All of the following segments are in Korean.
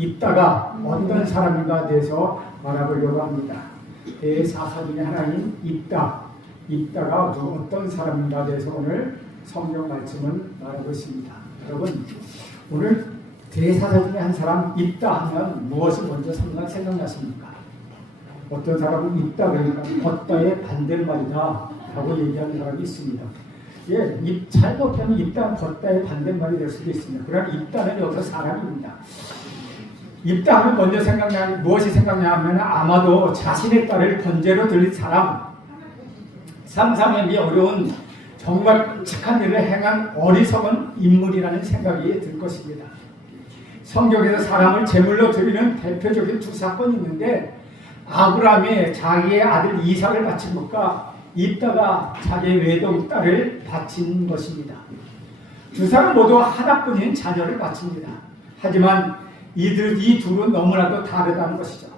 입다가 어떤 사람인가에 대해서 알아보려고 합니다. 대사사 중에 하나인 입다가 어떤 사람인가에 대해서 오늘 성경 말씀을 알아보겠습니다. 여러분, 오늘 대사사 중에 한 사람 입다 하면 무엇을 먼저 생각나십니까? 어떤 사람은 입다 그러니까 걷다의 반대말이다 라고 얘기하는 사람이 있습니다. 예, 잘못하면 입다는 걷다의 반대말이 될 수도 있습니다. 그러나 입다는 여기서 사람입니다. 입다 하면 먼저 무엇이 생각나면 아마도 자신의 딸을 번제로 드린 사람, 상상하기 어려운 정말 착한 일을 행한 어리석은 인물이라는 생각이 들 것입니다. 성경에서 사람을 제물로 드리는 대표적인 두 사건이 있는데, 아브라함이 자기의 아들 이삭을 바친 것과 입다가 자기의 외동 딸을 바친 것입니다. 두 사람 모두 하나뿐인 자녀를 바칩니다. 하지만 이 둘은 너무나도 다르다는 것이죠.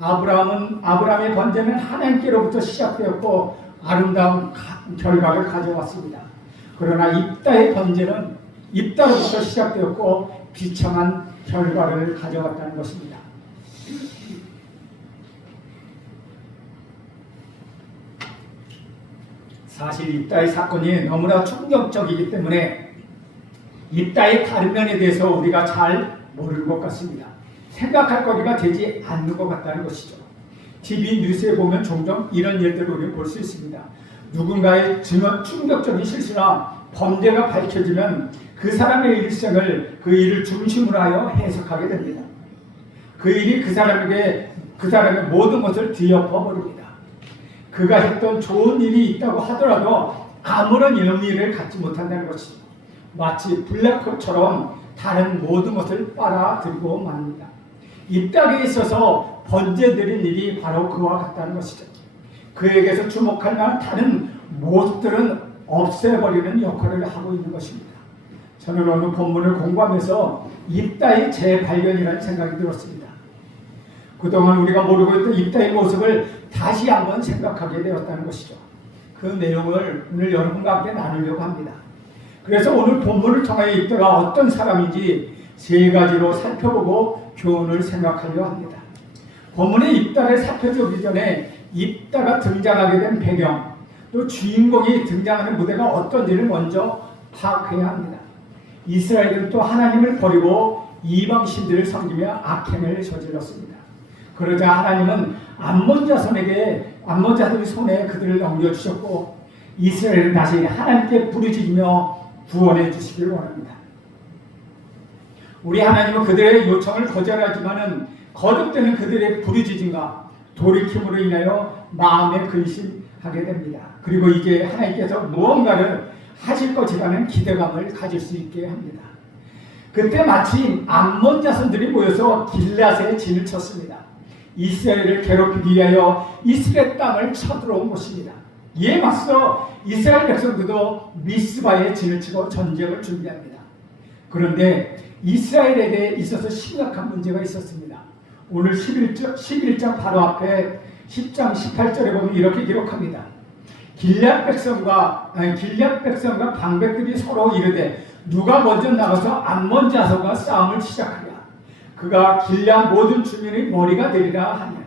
아브라함의 번제는 하나님께로부터 시작되었고 아름다운 결과를 가져왔습니다. 그러나 입다의 번제는 입다로부터 시작되었고 비참한 결과를 가져왔다는 것입니다. 사실 입다의 사건이 너무나 충격적이기 때문에 입다의 다른 면에 대해서 우리가 잘 모르는 것 같습니다. 생각할 거리가 되지 않는 것 같다는 것이죠. TV 뉴스에 보면 종종 이런 일들을 우리가 볼 수 있습니다. 누군가의 충격적인 실수나 범죄가 밝혀지면 그 사람의 일생을 그 일을 중심으로 하여 해석하게 됩니다. 그 일이 그 사람의 모든 것을 뒤엎어 버립니다. 그가 했던 좋은 일이 있다고 하더라도 아무런 의미를 갖지 못한다는 것이죠. 마치 블랙홀처럼 다른 모든 것을 빨아들고 맙니다. 입다에 있어서 번제드린 일이 바로 그와 같다는 것이죠. 그에게서 주목할 만한 다른 모습들은 없애버리는 역할을 하고 있는 것입니다. 저는 오늘 본문을 공부하면서 입다의 재발견이라는 생각이 들었습니다. 그동안 우리가 모르고 있던 입다의 모습을 다시 한번 생각하게 되었다는 것이죠. 그 내용을 오늘 여러분과 함께 나누려고 합니다. 그래서 오늘 본문을 통하여 입다가 어떤 사람인지 세 가지로 살펴보고 교훈을 생각하려 합니다. 본문의 입다를 살펴보기 전에 입다가 등장하게 된 배경, 또 주인공이 등장하는 무대가 어떤지를 먼저 파악해야 합니다. 이스라엘은 또 하나님을 버리고 이방 신들을 섬기며 악행을 저질렀습니다. 그러자 하나님은 암몬 자손의 손에 그들을 넘겨주셨고 이스라엘은 다시 하나님께 부르짖으며 구원해 주시길 원합니다. 우리 하나님은 그들의 요청을 거절하지만은 거듭되는 그들의 부르짖음과 돌이킴으로 인하여 마음에 근심하게 됩니다. 그리고 이제 하나님께서 무언가를 하실 것이라는 기대감을 가질 수 있게 합니다. 그때 마침 암몬 자손들이 모여서 길앗에 진을 쳤습니다. 이스라엘을 괴롭히기 위하여 이스라엘 땅을 쳐들어온 것입니다. 이에 맞서 이스라엘 백성들도 미스바에 진을 치고 전쟁을 준비합니다. 그런데 이스라엘에게 있어서 심각한 문제가 있었습니다. 오늘 11장 바로 앞에 10장 18절에 보면 이렇게 기록합니다. 길앗 백성과 방백들이 서로 이르되 누가 먼저 나가서 암몬 자손과 싸움을 시작하랴. 그가 길앗 모든 주민의 머리가 되리라 하냐.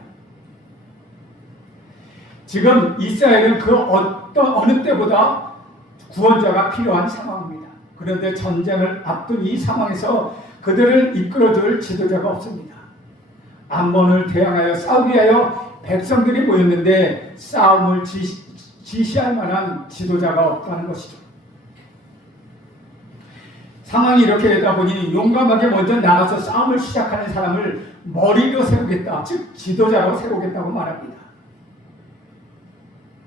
지금 이스라엘은 그 어느 때보다 구원자가 필요한 상황입니다. 그런데 전쟁을 앞둔 이 상황에서 그들을 이끌어줄 지도자가 없습니다. 암몬을 대항하여 싸우기 위하여 백성들이 모였는데 싸움을 지시할 만한 지도자가 없다는 것이죠. 상황이 이렇게 되다 보니 용감하게 먼저 나가서 싸움을 시작하는 사람을 머리로 세우겠다, 즉 지도자로 세우겠다고 말합니다.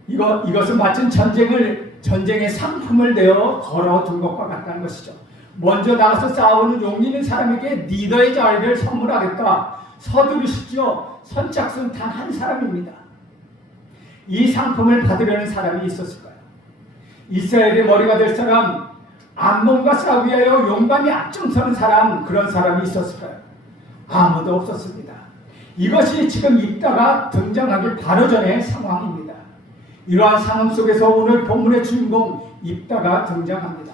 이것은 마치 전쟁의 상품을 내어 걸어둔 것과 같다는 것이죠. 먼저 나가서 싸우는 용기 있는 사람에게 리더의 자리를 선물하겠다. 서두르십시오. 선착순 단 한 사람입니다. 이 상품을 받으려는 사람이 있었을까요? 이스라엘의 머리가 될 사람, 암몬과 싸우기 위하여 용감히 앞장서는 사람, 그런 사람이 있었을까요? 아무도 없었습니다. 이것이 지금 입다가 등장하기 바로 전의 상황입니다. 이러한 상황 속에서 오늘 본문의 주인공 입다가 등장합니다.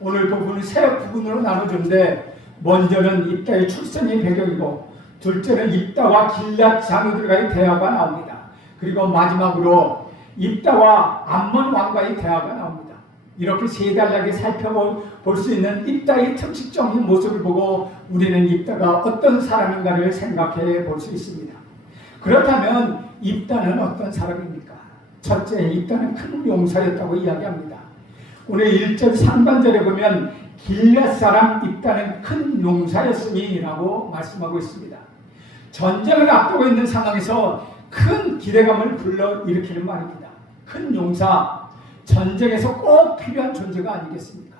오늘 본문을 세 부분으로 나눠주는데 먼저는 입다의 출생의 배경이고 둘째는 입다와 길앗 장로들과의 대화가 나옵니다. 그리고 마지막으로 입다와 암몬 왕과의 대화가 나옵니다. 이렇게 세 단락에 살펴볼 수 있는 입다의 특징적인 모습을 보고 우리는 입다가 어떤 사람인가를 생각해 볼 수 있습니다. 그렇다면 입다는 어떤 사람입니까? 첫째, 입다는 큰 용사였다고 이야기합니다. 오늘 1절 상반절에 보면 길앗 사람 입다는 큰 용사였으니 라고 말씀하고 있습니다. 전쟁을 앞두고 있는 상황에서 큰 기대감을 불러일으키는 말입니다. 큰 용사, 전쟁에서 꼭 필요한 존재가 아니겠습니까?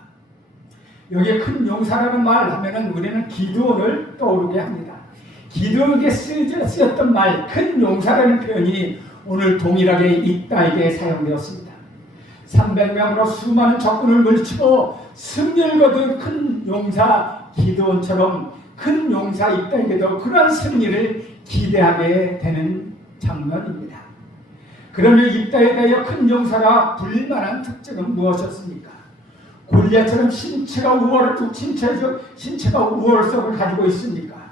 여기에 큰 용사라는 말 하면은 우리는 기드온을 떠오르게 합니다. 기드온에게 쓰였던 말, 큰 용사라는 표현이 오늘 동일하게 입다에게 사용되었습니다. 300명으로 수많은 적군을 물리치고 승리를 거둔 큰 용사 기드온처럼 큰 용사 입다에게도 그러한 승리를 기대하게 되는 장면입니다. 그러면 입다에 대하여 큰 용사라 불릴 만한 특징은 무엇이었습니까? 골리앗처럼 신체가 우월성을 가지고 있습니까?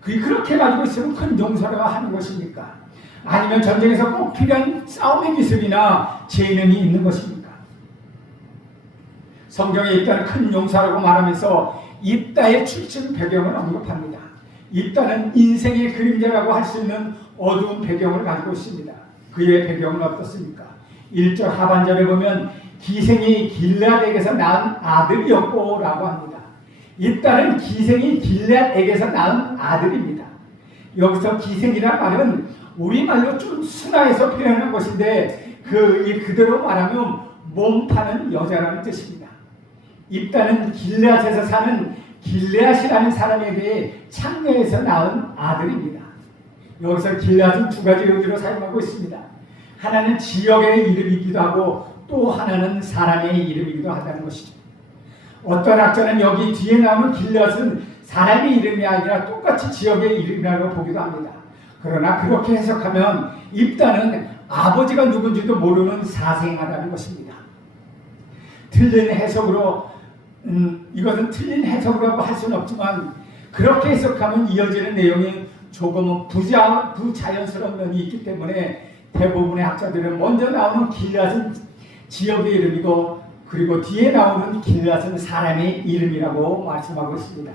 그렇게 가지고 있으면 큰 용사라고 하는 것입니까? 아니면 전쟁에서 꼭 필요한 싸움의 기술이나 재능이 있는 것입니까? 성경에 입다는 큰 용사라고 말하면서 입다의 출신 배경을 언급합니다. 입다는 인생의 그림자라고 할 수 있는 어두운 배경을 가지고 있습니다. 그의 배경은 어떻습니까? 1절 하반절에 보면 기생이 길앗에게서 낳은 아들이었고 라고 합니다. 입다는 기생이 길앗에게서 낳은 아들입니다. 여기서 기생이란 말은 우리말로 좀 순화해서 표현한 것인데 그대로 말하면 몸 파는 여자라는 뜻입니다. 입다는 길앗에서 사는 길앗이라는 사람에게 창녀에서 낳은 아들입니다. 여기서 길앗은 두 가지 의미로 사용하고 있습니다. 하나는 지역의 이름이기도 하고 또 하나는 사람의 이름이기도 하다는 것이죠. 어떤 학자는 여기 뒤에 나오는 길앗은 사람의 이름이 아니라 똑같이 지역의 이름이라고 보기도 합니다. 그러나 그렇게 해석하면 입다는 아버지가 누군지도 모르는 사생아라는 것입니다. 틀린 해석으로 이것은 틀린 해석이라고 할 수는 없지만 그렇게 해석하면 이어지는 내용이 조금은 부자연스러운 면이 있기 때문에 대부분의 학자들은 먼저 나오는 길앗은 지역의 이름이고 그리고 뒤에 나오는 길앗은 사람의 이름이라고 말씀하고 있습니다.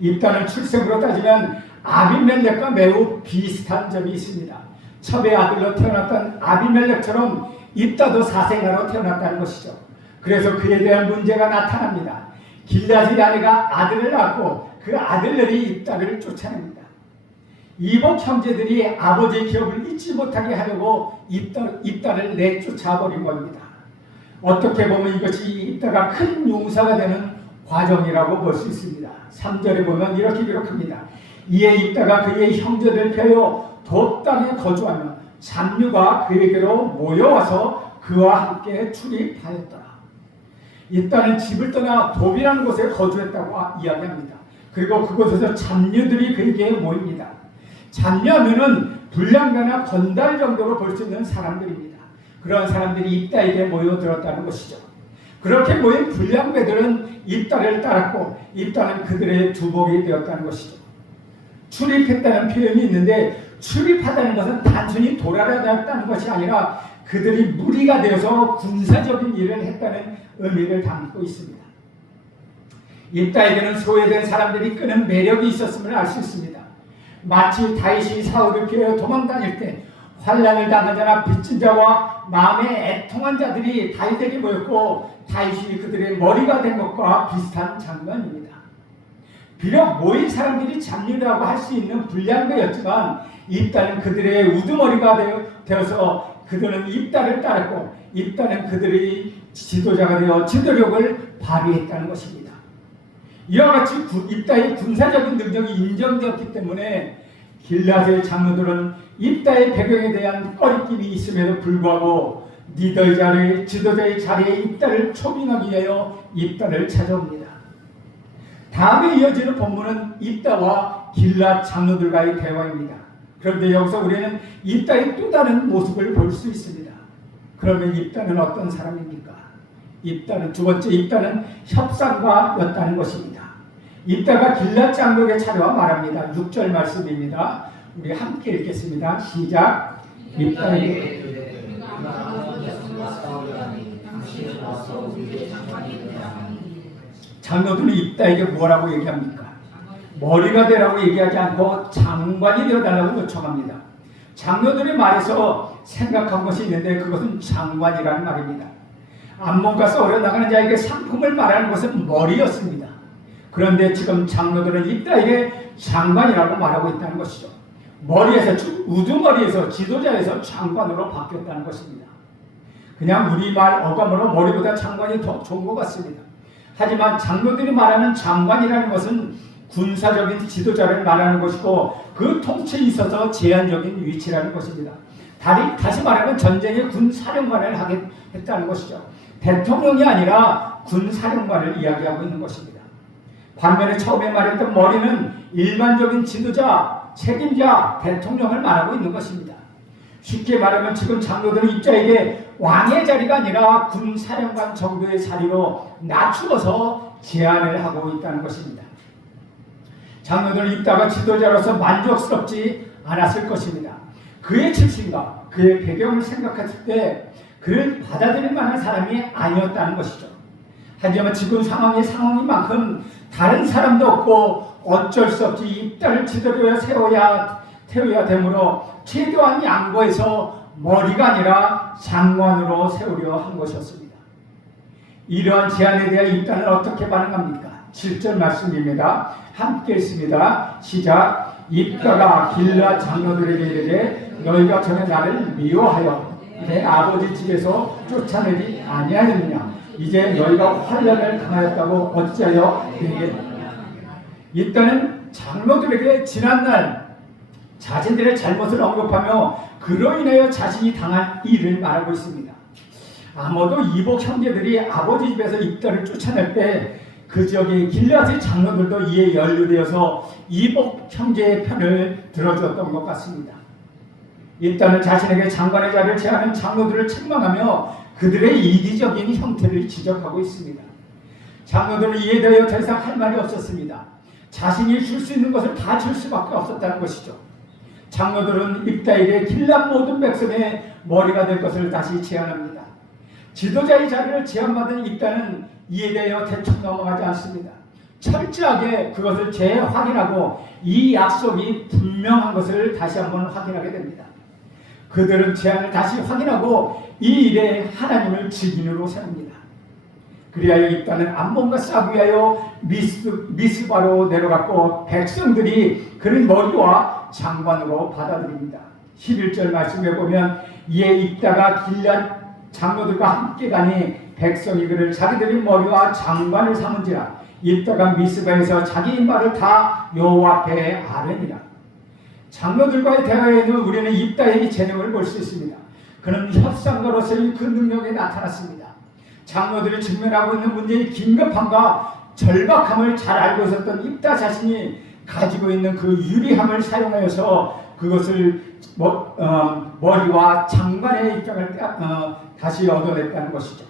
입다는 출생으로 따지면 아비멜렉과 매우 비슷한 점이 있습니다. 첩의 아들로 태어났던 아비멜렉처럼 입다도 사생아로 태어났다는 것이죠. 그래서 그에 대한 문제가 나타납니다. 길앗의 아내가 아들을 낳고 그 아들들이 입다를 쫓아냅니다. 이복 형제들이 아버지의 기업을 잊지 못하게 하려고 입다를 내쫓아버린 겁니다. 어떻게 보면 이것이 입다가 큰 용사가 되는 과정이라고 볼 수 있습니다. 3절에 보면 이렇게 기록합니다. 이에 입다가 그의 형제들 펴여 돛 땅에 거주하며 잡류가 그에게로 모여와서 그와 함께 출입하였더라. 입다는 집을 떠나 돛이라는 곳에 거주했다고 이야기합니다. 그리고 그곳에서 잡류들이 그에게 모입니다. 잡류하면은 불량배나 건달 정도로 볼 수 있는 사람들입니다. 그런 사람들이 입다에게 모여들었다는 것이죠. 그렇게 모인 불량배들은 입다를 따랐고 입다는 그들의 두목이 되었다는 것이죠. 출입했다는 표현이 있는데 출입하다는 것은 단순히 돌아다녔다는 것이 아니라 그들이 무리가 되어서 군사적인 일을 했다는 의미를 담고 있습니다. 입다에게는 소외된 사람들이 끄는 매력이 있었음을 알 수 있습니다. 마치 다윗이 사울을 피하여 도망다닐 때 환난을 당하자나 빚진 자와 마음에 애통한 자들이 다윗에게 모였고 다윗이 그들의 머리가 된 것과 비슷한 장면입니다. 비록 모인 사람들이 잡류라고 할 수 있는 불량배였지만 입다는 그들의 우두머리가 되어서 그들은 입다를 따랐고 입다는 그들의 지도자가 되어 지도력을 발휘했다는 것입니다. 이와 같이 입다의 군사적인 능력이 인정되었기 때문에 길앗의 장로들은 입다의 배경에 대한 꺼리낌이 있음에도 불구하고 지도자의 자리에 입다를 초빙하기 위하여 입다를 찾아옵니다. 다음에 이어지는 본문은 입다와 길앗 장로들과의 대화입니다. 그런데 여기서 우리는 입다의 또 다른 모습을 볼 수 있습니다. 그러면 입다는 어떤 사람입니까? 두 번째 입다는 협상가였다는 것입니다. 입다가 길랏 장로에게 찾아와 말합니다. 6절 말씀입니다. 우리 함께 읽겠습니다. 시작. 입다에게 장로들은 입다에게 뭐라고 얘기합니까? 머리가 되라고 얘기하지 않고 장관이 되어달라고 요청합니다. 장로들의 말에서 생각한 것이 있는데 그것은 장관이라는 말입니다. 암몬과 싸우려 나가는 자에게 상품을 말하는 것은 머리였습니다. 그런데 지금 장로들은 입다에게 장관이라고 말하고 있다는 것이죠. 머리에서 우두머리에서 지도자에서 장관으로 바뀌었다는 것입니다. 그냥 우리말 어감으로 머리보다 장관이 더 좋은 것 같습니다. 하지만 장로들이 말하는 장관이라는 것은 군사적인 지도자를 말하는 것이고 그 통치에 있어서 제한적인 위치라는 것입니다. 다시 말하면 전쟁의 군사령관을 하게 했다는 것이죠. 대통령이 아니라 군사령관을 이야기하고 있는 것입니다. 반면에 처음에 말했던 머리는 일반적인 지도자, 책임자, 대통령을 말하고 있는 것입니다. 쉽게 말하면 지금 장로들은 입자에게 왕의 자리가 아니라 군사령관 정도의 자리로 낮추어서 제안을 하고 있다는 것입니다. 장로들은 입다가 지도자로서 만족스럽지 않았을 것입니다. 그의 출신과 그의 배경을 생각했을 때 그를 받아들일 만한 사람이 아니었다는 것이죠. 하지만 지금 상황인 만큼 다른 사람도 없고 어쩔 수 없이 입다를 지도자로 세워야 되므로 최대한 양보해서 머리가 아니라 장관으로 세우려 한 것이었습니다. 이러한 제안에 대해 입다는 어떻게 반응합니까? 7절 말씀입니다. 함께 읽습니다. 시작. 입다가 길랏 장로들에게 이르되 너희가 전에 나를 미워하여 내 아버지 집에서 쫓아내지 아니하였느냐? 이제 너희가 환난을 당하였다고 어찌하여 내게 입다는 장로들에게 지난날 자신들의 잘못을 언급하며 그로 인하여 자신이 당한 일을 말하고 있습니다. 아마도 이복 형제들이 아버지 집에서 입다를 쫓아낼 때 그 지역의 길랏의 장로들도 이에 연루되어서 이복 형제의 편을 들어주었던 것 같습니다. 입다는 자신에게 장관의 자리를 제하는 장로들을 책망하며 그들의 이기적인 형태를 지적하고 있습니다. 장로들은 이에 대하여 더 이상 할 말이 없었습니다. 자신이 줄 수 있는 것을 다 줄 수밖에 없었다는 것이죠. 장로들은 입다에게 길랏 모든 백성의 머리가 될 것을 다시 제안합니다. 지도자의 자리를 제안받은 입다는 이에 대하여 대충 넘어가지 않습니다. 철저하게 그것을 재확인하고 이 약속이 분명한 것을 다시 한번 확인하게 됩니다. 그들은 제안을 다시 확인하고 이 일에 하나님을 증인으로 세웁니다. 그리하여 입다는 암몬과 싸우기 위하여 미스바로 내려갔고 백성들이 그를 머리와 장관으로 받아들입니다. 11절 말씀에 보면 이에 입다가 길랏 장로들과 함께 가니 백성이 그를 자기들의 머리와 장관을 삼은지라 입다가 미스바에서 자기 말을 다 여호와 앞에 아뢰니라. 장로들과의 대화에는 우리는 입다의 재능을 볼 수 있습니다. 그는 협상가로서의 그 능력이 나타났습니다. 장로들이 직면하고 있는 문제의 긴급함과 절박함을 잘 알고 있었던 입다 자신이 가지고 있는 그 유리함을 사용하여서 그것을 머리와 장관의 입장을 다시 얻어냈다는 것이죠.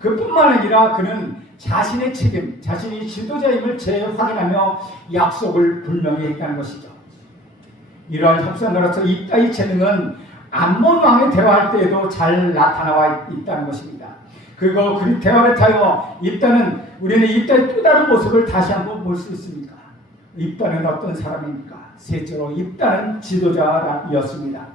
그뿐만 아니라 그는 자신의 책임, 자신이 지도자임을 재확인하며 약속을 분명히 했다는 것이죠. 이러한 협상가로서 입다의 재능은 암몬 왕의 대화할 때에도 잘 나타나와 있다는 것입니다. 그리고 그 대화를 타여 입다는 우리는 입다의 또 다른 모습을 다시 한번 볼 수 있습니다. 입다는 어떤 사람입니까? 셋째로 입다는 지도자였습니다.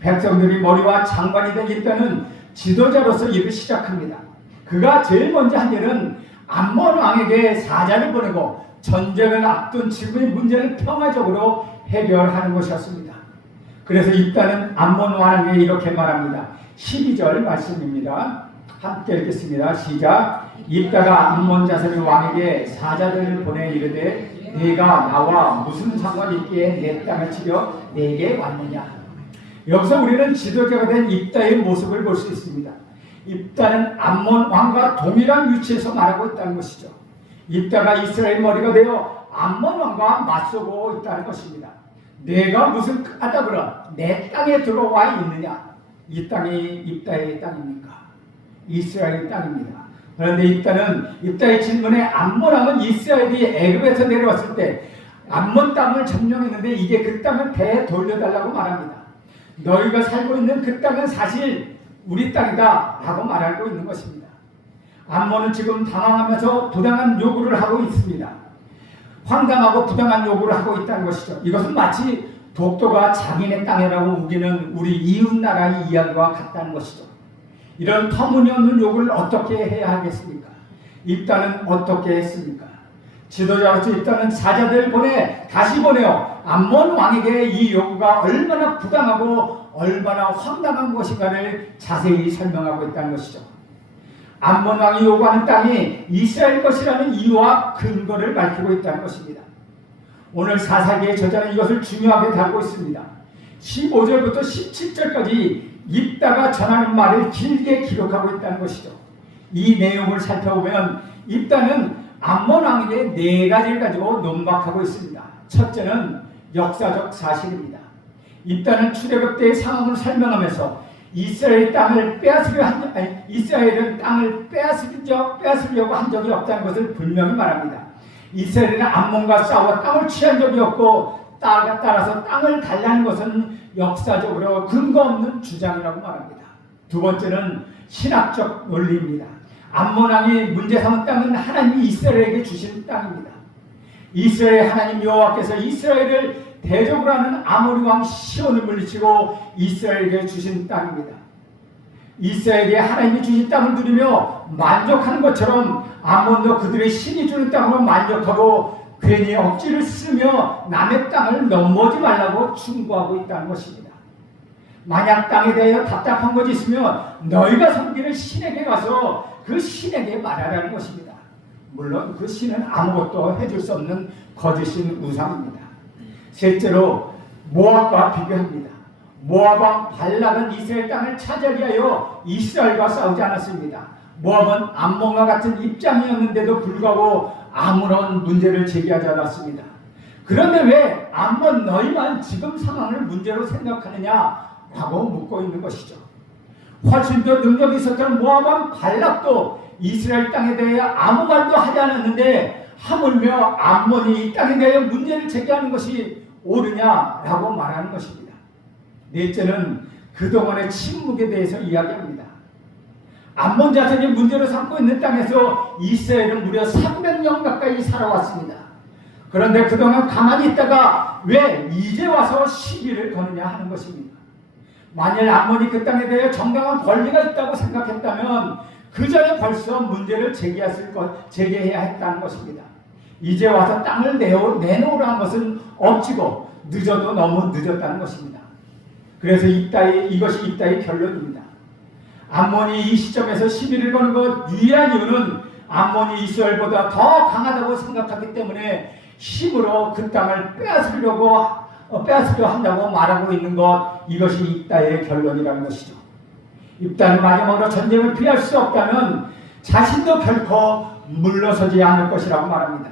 백성들이 머리와 장관이 된 입다는 지도자로서 일을 시작합니다. 그가 제일 먼저 한 일은 암몬 왕에게 사자를 보내고 전쟁을 앞둔 지구의 문제를 평화적으로 해결하는 것이었습니다. 그래서 입다는 암몬 왕에게 이렇게 말합니다. 12절 말씀입니다. 함께 읽겠습니다. 시작. 입다가 암몬 자손의 왕에게 사자들을 보내 이르되 네가 나와 무슨 상관이 있기에 내 땅을 치려 내게 왔느냐. 여기서 우리는 지도자가 된 입다의 모습을 볼 수 있습니다. 입다는 암몬 왕과 동일한 위치에서 말하고 있다는 것이죠. 입다가 이스라엘 머리가 되어 암몬 왕과 맞서고 있다는 것입니다. 내가 무슨 까닭으로 내 땅에 들어와 있느냐? 이 땅이 입다의 땅입니까? 이스라엘의 땅입니다. 그런데 입다의 질문에 암몬 왕은 이스라엘이 애굽에서 내려왔을 때 암몬 땅을 점령했는데 이제 그 땅을 되돌려달라고 말합니다. 너희가 살고 있는 그 땅은 사실 우리 땅이다 라고 말하고 있는 것입니다. 암몬은 지금 당황하면서 부당한 요구를 하고 있습니다. 황당하고 부당한 요구를 하고 있다는 것이죠. 이것은 마치 독도가 자기네 땅이라고 우기는 우리 이웃나라의 이야기와 같다는 것이죠. 이런 터무니없는 요구를 어떻게 해야 하겠습니까? 입다는 어떻게 했습니까? 지도자로서 입다는 사자들 다시 보내어 암몬 왕에게 이 요구가 얼마나 부당하고 얼마나 황당한 것인가를 자세히 설명하고 있다는 것이죠. 암몬 왕이 요구하는 땅이 이스라엘 것이라는 이유와 근거를 밝히고 있다는 것입니다. 오늘 사사기의 저자는 이것을 중요하게 다루고 있습니다. 15절부터 17절까지 입다가 전하는 말을 길게 기록하고 있다는 것이죠. 이 내용을 살펴보면 입다는 암몬 왕에게 네 가지를 가지고 논박하고 있습니다. 첫째는 역사적 사실입니다. 입다는 출애굽 때의 상황을 설명하면서 이스라엘은 땅을 빼앗으려고 한 적이 없다는 것을 분명히 말합니다. 이스라엘은 암몬과 싸워 땅을 취한 적이 없고 따라서 땅을 달라는 것은 역사적으로 근거 없는 주장이라고 말합니다. 두 번째는 신학적 논리입니다. 암몬 왕이 문제 삼은 땅은 하나님이 이스라엘에게 주신 땅입니다. 이스라엘 하나님 여호와께서 이스라엘을 대적으로 하는 아모리 왕 시온을 물리치고 이스라엘에게 주신 땅입니다. 이스라엘이 하나님이 주신 땅을 누리며 만족하는 것처럼 암몬도 그들의 신이 주는 땅으로 만족하고 괜히 억지를 쓰며 남의 땅을 넘보지 말라고 충고하고 있다는 것입니다. 만약 땅에 대하여 답답한 것이 있으면 너희가 섬기는 신에게 가서 그 신에게 말하라는 것입니다. 물론 그 신은 아무것도 해줄 수 없는 거짓인 우상입니다. 셋째로 모압과 비교합니다. 모압 왕 발락은 이스라엘 땅을 차지하기 위하여 이스라엘과 싸우지 않았습니다. 모압은 암몬과 같은 입장이었는데도 불구하고 아무런 문제를 제기하지 않았습니다. 그런데 왜 암몬 너희만 지금 상황을 문제로 생각하느냐라고 묻고 있는 것이죠. 훨씬 더 능력이 있었던 모압 왕 발락도 이스라엘 땅에 대해 아무 말도 하지 않았는데 하물며 암몬이 이 땅에 대해 문제를 제기하는 것이 옳으냐라고 말하는 것입니다. 넷째는 그동안의 침묵에 대해서 이야기합니다. 암몬 자손이 문제로 삼고 있는 땅에서 이스라엘은 무려 300년 가까이 살아왔습니다. 그런데 그동안 가만히 있다가 왜 이제 와서 시비를 거느냐 하는 것입니다. 만일 암몬이 그 땅에 대해 정당한 권리가 있다고 생각했다면 그 전에 벌써 문제를 제기해야 했다는 것입니다. 이제 와서 땅을 내놓으라는 것은 억지고 늦어도 너무 늦었다는 것입니다. 그래서 이것이 입다의 결론입니다. 암몬이 이 시점에서 시비를 거는 것 유일한 이유는 암몬이 이스라엘보다 더 강하다고 생각하기 때문에 힘으로 그 땅을 빼앗으려 한다고 말하고 있는 것, 이것이 입다의 결론이라는 것이죠. 입다는 마지막으로 전쟁을 피할 수 없다면 자신도 결코 물러서지 않을 것이라고 말합니다.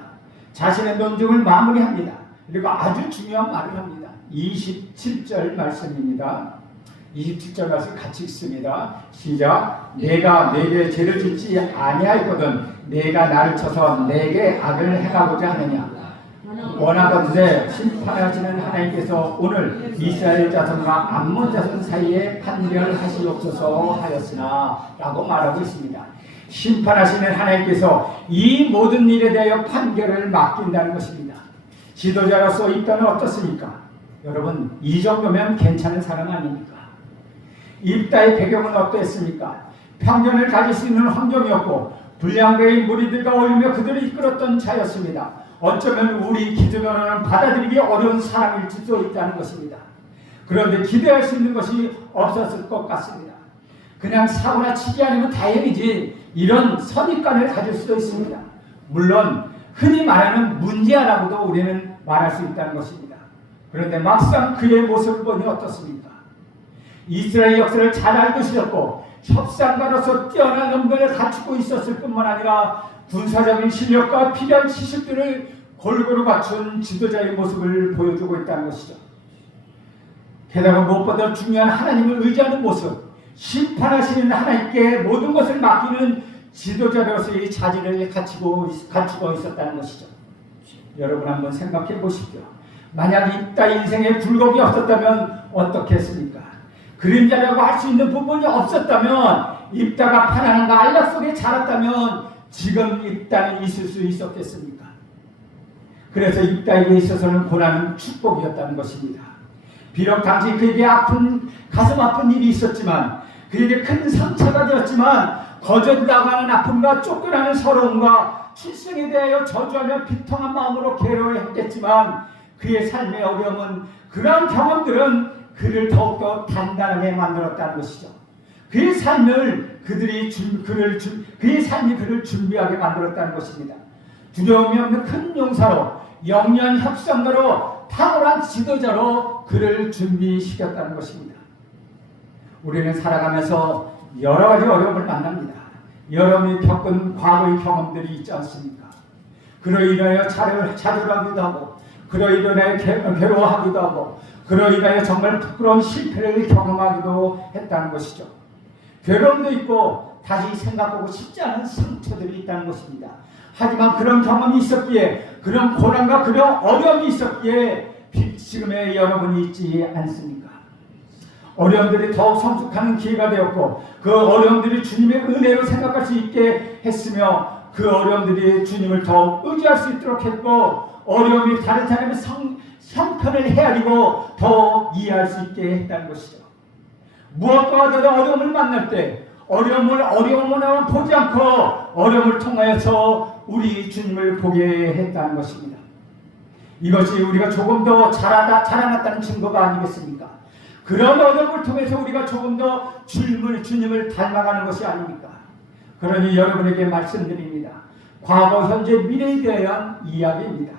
자신의 논증을 마무리합니다. 그리고 아주 중요한 말을 합니다. 27절 말씀입니다. 27절 말씀 같이 읽습니다. 시작. 내가 내게 죄를 짓지 아니하였거든 내가 나를 쳐서 내게 악을 행하고자 하느냐. 원하건대 심판하시는 하나님께서 오늘 이스라엘 자손과 암몬 자손 사이에 판결하시옵소서 하였으나 라고 말하고 있습니다. 심판하시는 하나님께서 이 모든 일에 대하여 판결을 맡긴다는 것입니다. 지도자로서 입다는 어떻습니까? 여러분, 이 정도면 괜찮은 사람 아닙니까? 입다의 배경은 어떠했습니까? 편견을 가질 수 있는 환경이었고 불량배의 무리들과 어울리며 그들을 이끌었던 자였습니다. 어쩌면 우리 기준으로는 받아들이기 어려운 사람일 수도 있다는 것입니다. 그런데 기대할 수 있는 것이 없었을 것 같습니다. 그냥 사고나 치지 않으면 다행이지 이런 선입관을 가질 수도 있습니다. 물론 흔히 말하는 문제아라고도 우리는 말할 수 있다는 것입니다. 그런데 막상 그의 모습을 보니 어떻습니까? 이스라엘 역사를 잘 알고 있었고 협상가로서 뛰어난 능력을 갖추고 있었을 뿐만 아니라 군사적인 실력과 필요한 지식들을 골고루 갖춘 지도자의 모습을 보여주고 있다는 것이죠. 게다가 무엇보다 중요한 하나님을 의지하는 모습, 심판하시는 하나님께 모든 것을 맡기는 지도자로서의 자질을 갖추고 있었다는 것이죠. 여러분 한번 생각해 보십시오. 만약 입다 인생에 굴곡이 없었다면 어떻게 했습니까? 그림자라고 할 수 있는 부분이 없었다면, 입다가 편안함과 안락 속에 자랐다면 지금 입다는 있을 수 있었겠습니까? 그래서 입다에게 있어서는 고난은 축복이었다는 것입니다. 비록 당시 그에게 가슴 아픈 일이 있었지만, 그에게 큰 상처가 되었지만, 거절당하는 아픔과 쫓겨나는 서러움과 출생에 대하여 저주하며 비통한 마음으로 괴로워했겠지만, 그의 삶의 어려움은, 그러한 경험들은 그를 더욱더 단단하게 만들었다는 것이죠. 그의 삶을 그의 삶이 그를 준비하게 만들었다는 것입니다. 두려움이 없는 큰 용사로, 영리한 협상가로, 탁월한 지도자로 그를 준비시켰다는 것입니다. 우리는 살아가면서 여러 가지 어려움을 만납니다. 여러분이 겪은 과거의 경험들이 있지 않습니까? 그로 인하여 좌절하기도 하고, 그로 인하여 괴로워하기도 하고, 그로 인하여 정말 부끄러운 실패를 경험하기도 했다는 것이죠. 괴로움도 있고 다시 생각하고 싶지 않은 상처들이 있다는 것입니다. 하지만 그런 경험이 있었기에, 그런 고난과 그런 어려움이 있었기에 지금의 여러분이 있지 않습니까? 어려움들이 더욱 성숙하는 기회가 되었고, 그 어려움들이 주님의 은혜로 생각할 수 있게 했으며, 그 어려움들이 주님을 더욱 의지할 수 있도록 했고, 어려움이 다른 사람의 형편을 헤아리고 더욱 이해할 수 있게 했다는 것이죠. 무엇과 하더라도 어려움을 만날 때 어려움으로만 보지 않고 어려움을 통하여서 우리 주님을 보게 했다는 것입니다. 이것이 우리가 조금 더 자라났다는 증거가 아니겠습니까? 그런 어려움을 통해서 우리가 조금 더 주님을 닮아가는 것이 아닙니까? 그러니 여러분에게 말씀드립니다. 과거, 현재, 미래에 대한 이야기입니다.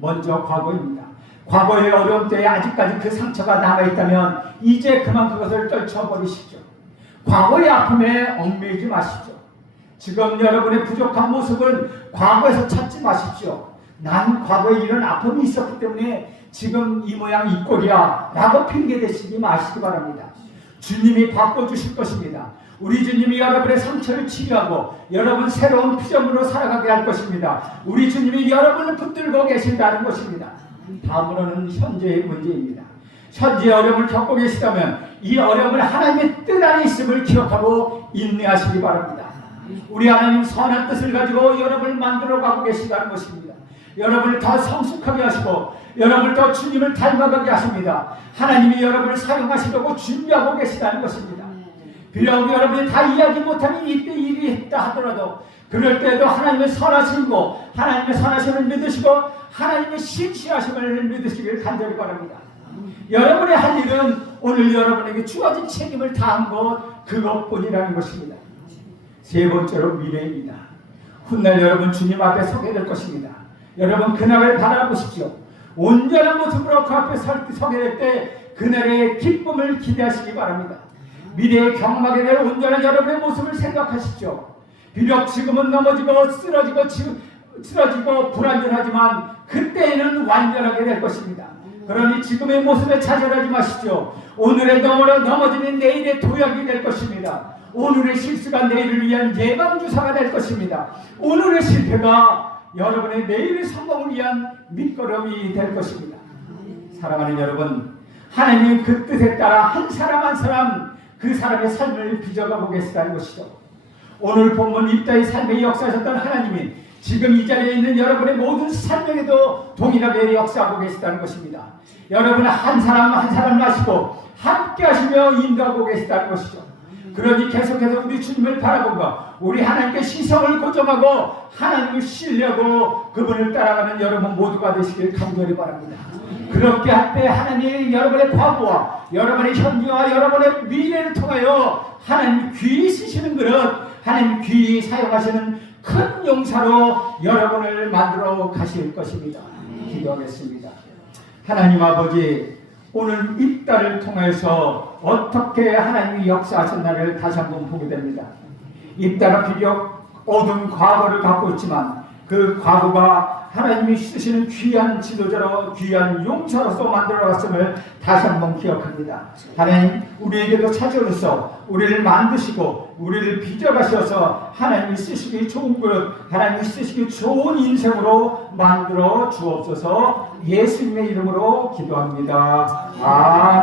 먼저 과거입니다. 과거의 어려움 때에 아직까지 그 상처가 남아있다면 이제 그만 그것을 떨쳐버리십시오. 과거의 아픔에 얽매이지 마십시오. 지금 여러분의 부족한 모습은 과거에서 찾지 마십시오. 난 과거에 이런 아픔이 있었기 때문에 지금 이 모양 이 꼴이야 라고 핑계대시지 마시기 바랍니다. 주님이 바꿔주실 것입니다. 우리 주님이 여러분의 상처를 치유하고 여러분 새로운 표정으로 살아가게 할 것입니다. 우리 주님이 여러분을 붙들고 계신다는 것입니다. 다음으로는 현재의 문제입니다. 현재 어려움을 겪고 계시다면 이 어려움을 하나님의 뜻 안에 있음을 기억하고 인내하시기 바랍니다. 우리 하나님 선한 뜻을 가지고 여러분을 만들어가고 계시다는 것입니다. 여러분을 더 성숙하게 하시고 여러분을 더 주님을 닮아가게 하십니다. 하나님이 여러분을 사용하시려고 준비하고 계시다는 것입니다. 비록 여러분이 다 이해하지 못하는 이때 일이 있다 하더라도 그럴 때에도 하나님의 선하심고 하나님의 선하심을 믿으시고 하나님의 신실하심을 믿으시길 간절히 바랍니다. 여러분의 할 일은 오늘 여러분에게 주어진 책임을 다한 것 그것뿐이라는 것입니다. 세 번째로 미래입니다. 훗날 여러분 주님 앞에 서게 될 것입니다. 여러분 그날을 바라보십시오. 온전한 모습으로 그 앞에 서게 될 때 그날의 기쁨을 기대하시기 바랍니다. 미래에 경험하게 될 온전한 여러분의 모습을 생각하십시오. 비록 지금은 넘어지고 쓰러지고 불안전하지만 그때에는 완전하게 될 것입니다. 그러니 지금의 모습에 좌절하지 마십시오. 오늘의 넘어지는 내일의 도약이 될 것입니다. 오늘의 실수가 내일을 위한 예방주사가 될 것입니다. 오늘의 실패가 여러분의 내일의 성공을 위한 밑거름이 될 것입니다. 사랑하는 여러분, 하나님은 그 뜻에 따라 한 사람 한 사람 그 사람의 삶을 빚어가고 계시다는 것이죠. 오늘 본문 입다의 삶에 역사하셨던 하나님이 지금 이 자리에 있는 여러분의 모든 삶에게도 동일하게 역사하고 계시다는 것입니다. 여러분 한 사람 한 사람을 하시고 함께 하시며 인도하고 계시다는 것이죠. 그러니 계속해서 우리 주님을 바라보고 우리 하나님께 시선을 고정하고 하나님을 신뢰하고 그분을 따라가는 여러분 모두가 되시길 간절히 바랍니다. 그렇게 할 때 하나님이 여러분의 과거와 여러분의 현재와 여러분의 미래를 통하여 하나님 귀히 쓰시는 그릇, 하나님 귀히 사용하시는 큰 용사로 여러분을 만들어 가실 것입니다. 기도하겠습니다. 하나님 아버지, 오늘 입다를 통해서 어떻게 하나님이 역사하셨나를 다시 한번 보게 됩니다. 입다가 비록 어두운 과거를 갖고 있지만 그 과거가 하나님이 쓰시는 귀한 지도자로 귀한 용사로서 만들어갔음을 다시 한번 기억합니다. 하나님 우리에게도 찾아오셔서 우리를 만드시고 우리를 빚어가셔서 하나님이 쓰시기 좋은 그릇, 하나님이 쓰시기 좋은 인생으로 만들어 주옵소서. 예수님의 이름으로 기도합니다. 아멘.